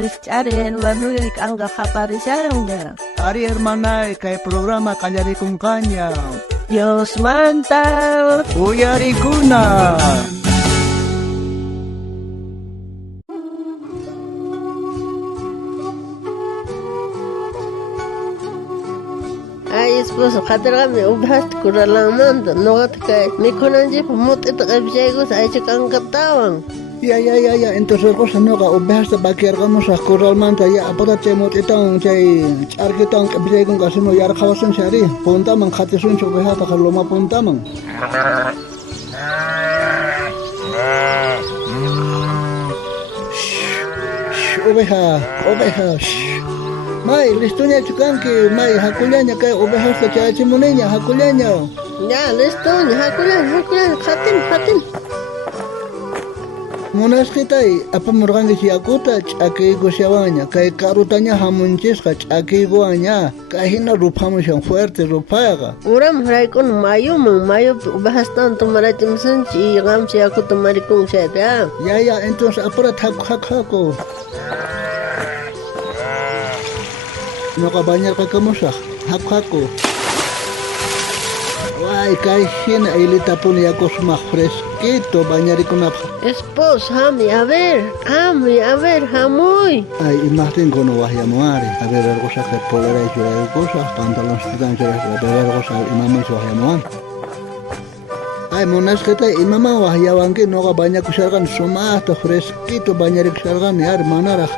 Richaren, Manuel Kanga Japarisaron. Ari hermana, kay programa kanyari kong kanya. Dios manta. Uyari kuna. Ay, esposo, katerame ubhast kuralamanda, nogat kay mikonanji pumut ito kabisaygus ay chikang katawan. Ya, entonces cosa no ga obhasta bakirgamos a corralmanta ya apata chemot itang chay charkitang kabisay kong kasino yar khawasan shari. Punta man khatisun chobeha ta khaloma punta man. Oveja. Mai, listonya chukanki, mai hakulyanya kay oveja sa chachimunenya hakulyanya. Ya, listonya hakulan, khatin. Munaskitay apamurgangi siyakuta ch'akay gusyawaña kay karutanya hamunchisqa ch'akay guaña kahina rupamushan fuerte rupayqa Uram haraykun mayo ubhastan tumarachimsanchi iqam siyakuta marikun shayta. ya entonces apura haku noqa bañarqa kamusaq haku Ay, kay hina ilitapuni yakos más fresquito bañarikunapaq. Esposo, a ver, hamuy. Ay, imagen con guayamuari. A ver, algo saca polera y llorar cosas, pantalones tan llorar, a ver, algo saca imama y guayamuari. Ay, monasqueta imama guayawanque no ga baña kusargan sumasta fresquito bañarik sargan yar manara.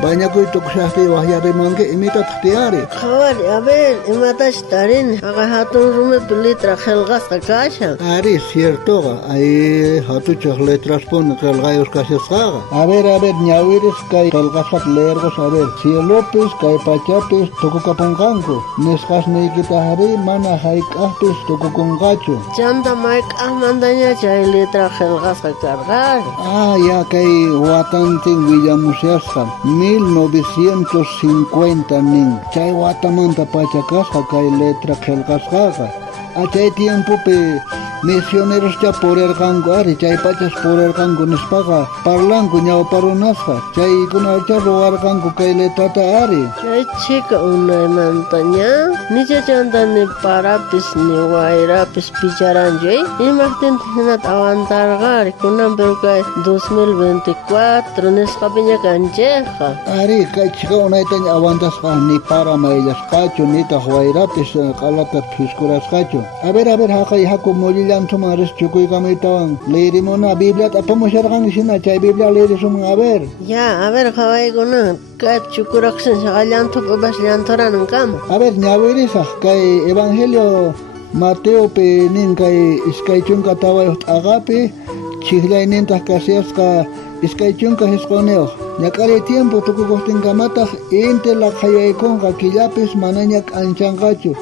Baña kuito kusahti guayarimanque imita ttiari. Khawari, a ver, imatash tarin, aga hatun rume tulitra khelgas kakasha. Ari, cierto, ahí hatu letras pon kelgayos kasesgaga. A ver, ñawiris kay kelgasat lergos, a ver, cielopis, kay pachapis, tokukapunkanku. Neskas neikitahari, mana haikahpis, tokukunkachu. Chanda maik ahmandaña chay litra khelgas kakargar. Ah, ya kay watantin Villamusiasqa. 1950 nin. Chay watamanta pachakasqa kay letra qelqasqaqa. Chay tiempo pe misioneros cha porerqanku ari chay pachas porerqanku nispaqa parlanku ñawparunasqa. Chaykuna cha ruwarqanku kay letrata ari. Chay chika unaymantaña nicha chanta ni parapis ni wayrapis picharanjay imaqtin hinat awantarqari kunan pero kay 2024 nisqapiña kanchejqa. Ari kay chika unaytaña awantasqa ni paramaylasqachu nitaq wayrapis qalata phiskurasqachu. A ver, haqay haku mulillantuman ris chukuykamuytawan leerimuna Bibliata apamusharqanki shina chay Biblia leerisuman a ver. Ya, a ver qawaykuna kay chukuraqsin saqallantup ubas llanturanan kama. A ver, ñawirisaq kay Evangelio Mateo pe nin kay iskay chunka tawayuq t'aqapi chikllaynintaq kasiyasqa iskay chunka hisquniyuq. Ñak'ari tiempo tukukuqtinkamataq inti laqhayaykunqa killapis manaña k'anchanqachu.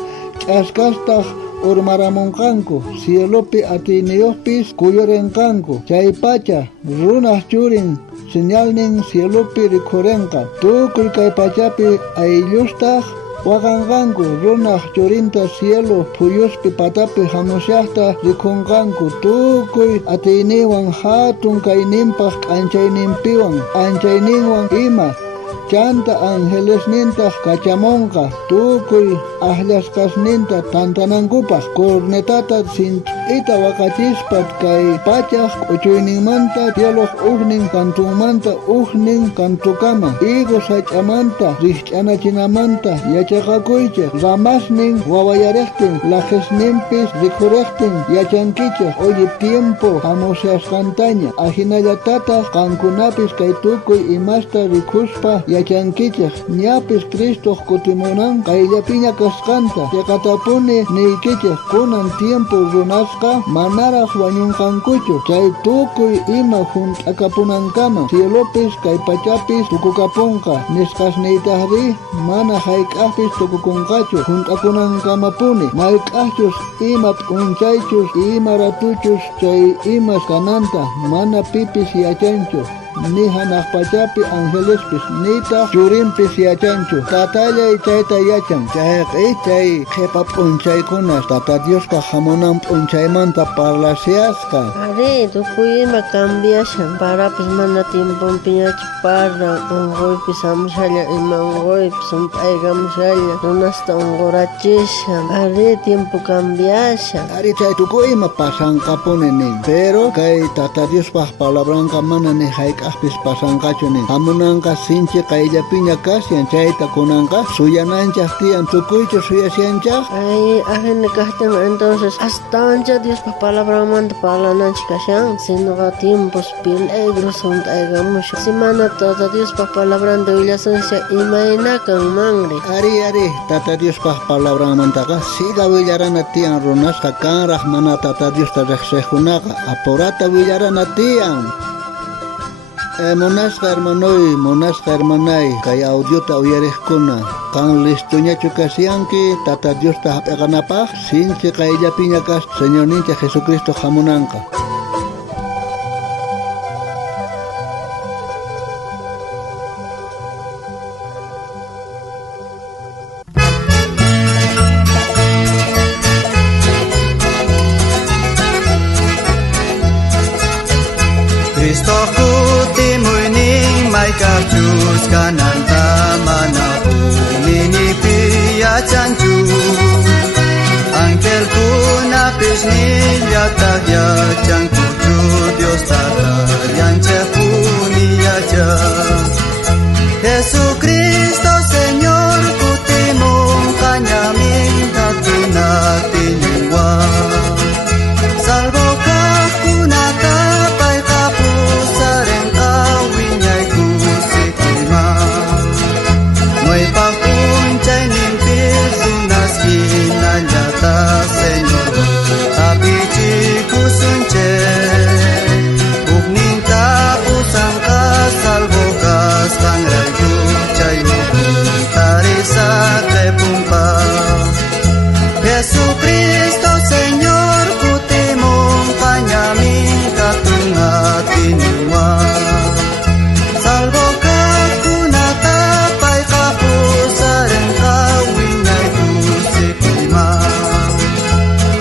Ch'askastaq urmaramunqanku, cielopi atiniyuqpis kuyurinqanku. Chay pacha runaq churin señalnin cielopi rikhurinqa. Tukuy kay pachapi ayllustaq waqanqanku runaq churinta cielo phuyuspi patapi hamusyaqta rikhunqanku. Tukuy atiyniwan hatun kayninpaq k'anchayninpiwan anchayninwan ima chanta angelesnintaq kachamunqa. Tukuy ahllaskasninta tantanankupaq cornetata sinch'ita waqachispat kay pachaq k'uchuyninmanta cieloq uqnin kantunmanta uqnin kantukama higo sach'amanta rikch'anachinamanta yachaqakuychik ramasnin wawayariqtin lajisninpis rikhuriqtin yachankichik oye tiempo hamusyasqantaña ahinallatataq qankunapis kay tukuy imasta rikhuspa yachankichik ñapis Cristo kutimunan kayllapiña kasqanta chaqatapuni niykichik kunan tiempo runasqa manaraq wañunqankuchu. Chay tukuy ima hunt'akapunankama cielopis kay pachapis tukukapunqa nisqasniytaqri mana hayk'aqpis tukukunqachu hunt'akunankamapuni mayk'aqchus ima p'unchaychus ima ratuchus chay imas kananta mana pipis yachanchu. ni hanaqpachapi ángelespis nita churinpis yachanchu tatallay chayta yachan chay qhipa p'unchaykunas Tata Diosqa hamunan p'unchaymanta parlasiasqa Ari, tukuyma cambiashan parapis mana timpumpiñachu parra unquypis amshalla ima unquypis ump'aygamshalla runasta unqurachishan Ari, tiempo cambiashan Ari chay tukuyma pasanqapuni nin pero kay Tata Diospaq palabranqa mana ni hayk'aqpis pasanqachu nin hamunanqa sinchi qayllapiña kasyan chayta kunanqa suyananchaq tiyan tukuychu suyasyanchaq Ay, ajena kahtan entonces hasta ancha Dios pa palabra manda palananch kashan sinoqa tiempos peligros unt'aygamusha simana Tata Dios pa palabra willasansha imaynakan manri Ari Tata Diospaq palabranmantaqa siga willarana tiyan runasqa kanraq mana Tata Diosta riqsiqkunaqa apurata willarana tiyan Monasqa hermanay kay audiota uyariqkuna kan listuñachu kasyanki Tata Diosta hap'iqanapaq sinchi qayllapiña kas Señor nincha Jesucristo hamunanqa Cristo kutimuning may kapjus kananta manapu ninipiya chanchu Angel kunapis niyatagya chankuchu Dios tata yanchepuniyacha Jesucristo Señor kutimung kanyamin katunatiniwa Salvo kakunata Señor, apichi kusunche, upning tapusang kasalbokas kang rayku chayu tarisa kepumpa. Jesucristo Señor, kutimong kanyaming katungatiniwa. Salboka kunatapay kapusareng kawinyay kusikima.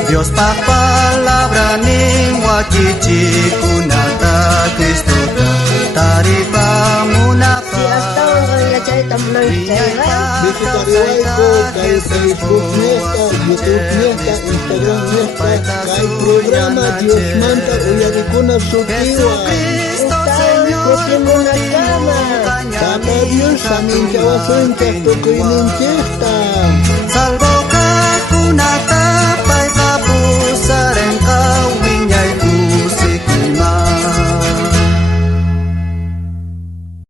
Dios pa palabra ning wakichi kunata Cristo taripa munapa Si hasta wangaya chayta munang chayra Dito kariwayko kay Facebook nesta, YouTube nesta, Instagram nesta kay programa Dios Manta uyarikuna sutiwa Tata Dios saminchawasunchaq tukuyninchikta Salvo ka kunata